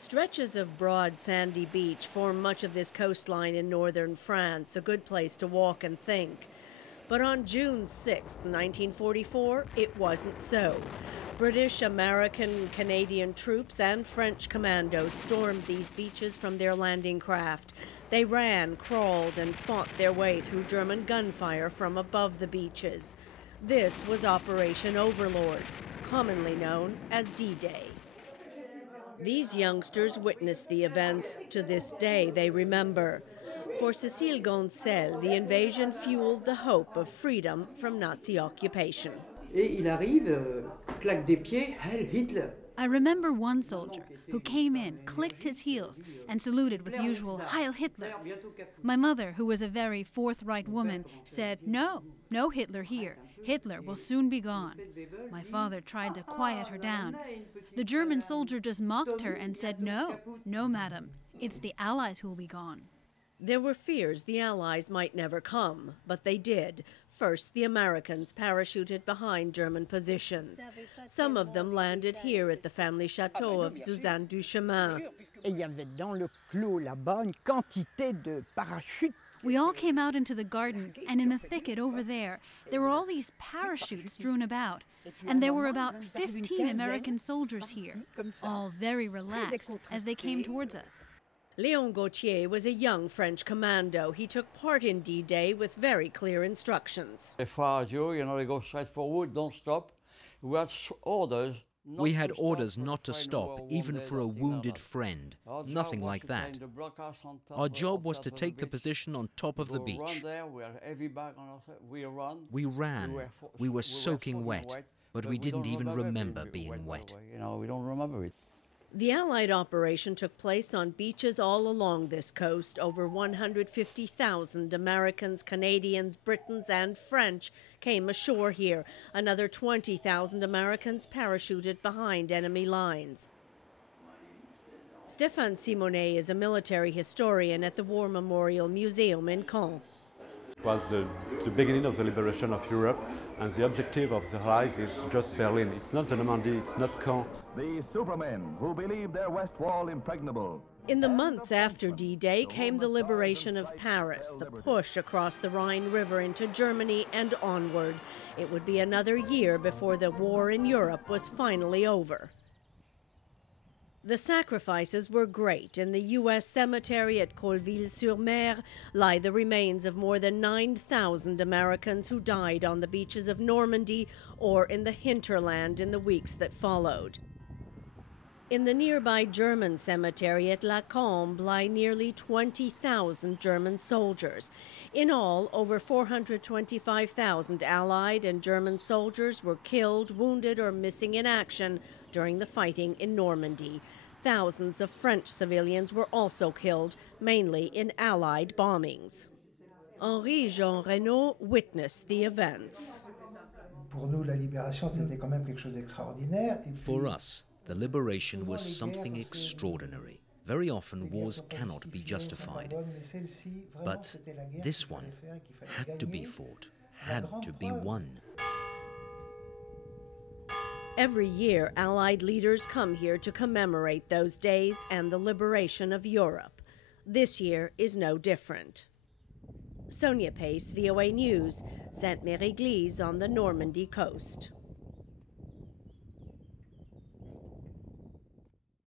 Stretches of broad sandy beach form much of this coastline in northern France, a good place to walk and think. But on June 6, 1944, it wasn't so. British, American, Canadian troops and French commandos stormed these beaches from their landing craft. They ran, crawled, and fought their way through German gunfire from above the beaches. This was Operation Overlord, commonly known as D-Day. These youngsters witnessed the events. To this day, they remember. For Cécile Goncel, the invasion fueled the hope of freedom from Nazi occupation. I remember one soldier who came in, clicked his heels, and saluted with usual Heil Hitler. My mother, who was a very forthright woman, said, "No, no Hitler here. Hitler will soon be gone." My father tried to quiet her down. The German soldier just mocked her and said, "No, no, madam, it's the Allies who will be gone." There were fears the Allies might never come, but they did. First, the Americans parachuted behind German positions. Some of them landed here at the family chateau of Suzanne Duchemin. We all came out into the garden, and in the thicket over there were all these parachutes strewn about. And there were about 15 American soldiers here, all very relaxed as they came towards us. Léon Gauthier was a young French commando. He took part in D-Day with very clear instructions. They fire at you, they go straight forward, don't stop. We had orders not to stop, even for a wounded friend. Nothing like that. Our job was to take the position on top of the beach. We ran. We were soaking wet, but we didn't even remember being wet. We don't remember it. The Allied operation took place on beaches all along this coast. Over 150,000 Americans, Canadians, Britons, and French came ashore here. Another 20,000 Americans parachuted behind enemy lines. Stéphane Simonet is a military historian at the War Memorial Museum in Caen. It was the beginning of the liberation of Europe, and the objective of the Allies is just Berlin. It's not the Normandy, it's not Caen. The supermen who believed their west wall impregnable. In the months after D-Day came the liberation of Paris, the push across the Rhine River into Germany and onward. It would be another year before the war in Europe was finally over. The sacrifices were great. In the U.S. cemetery at Colville-sur-Mer lie the remains of more than 9,000 Americans who died on the beaches of Normandy or in the hinterland in the weeks that followed. In the nearby German cemetery at La Combe lie nearly 20,000 German soldiers. In all, over 425,000 Allied and German soldiers were killed, wounded, or missing in action during the fighting in Normandy. Thousands of French civilians were also killed, mainly in Allied bombings. Henri Jean Reynaud witnessed the events. For us, the liberation was something extraordinary. Very often wars cannot be justified. But this one had to be fought, had to be won. Every year, Allied leaders come here to commemorate those days and the liberation of Europe. This year is no different. Sonja Pace, VOA News, Sainte-Mère-Église on the Normandy coast.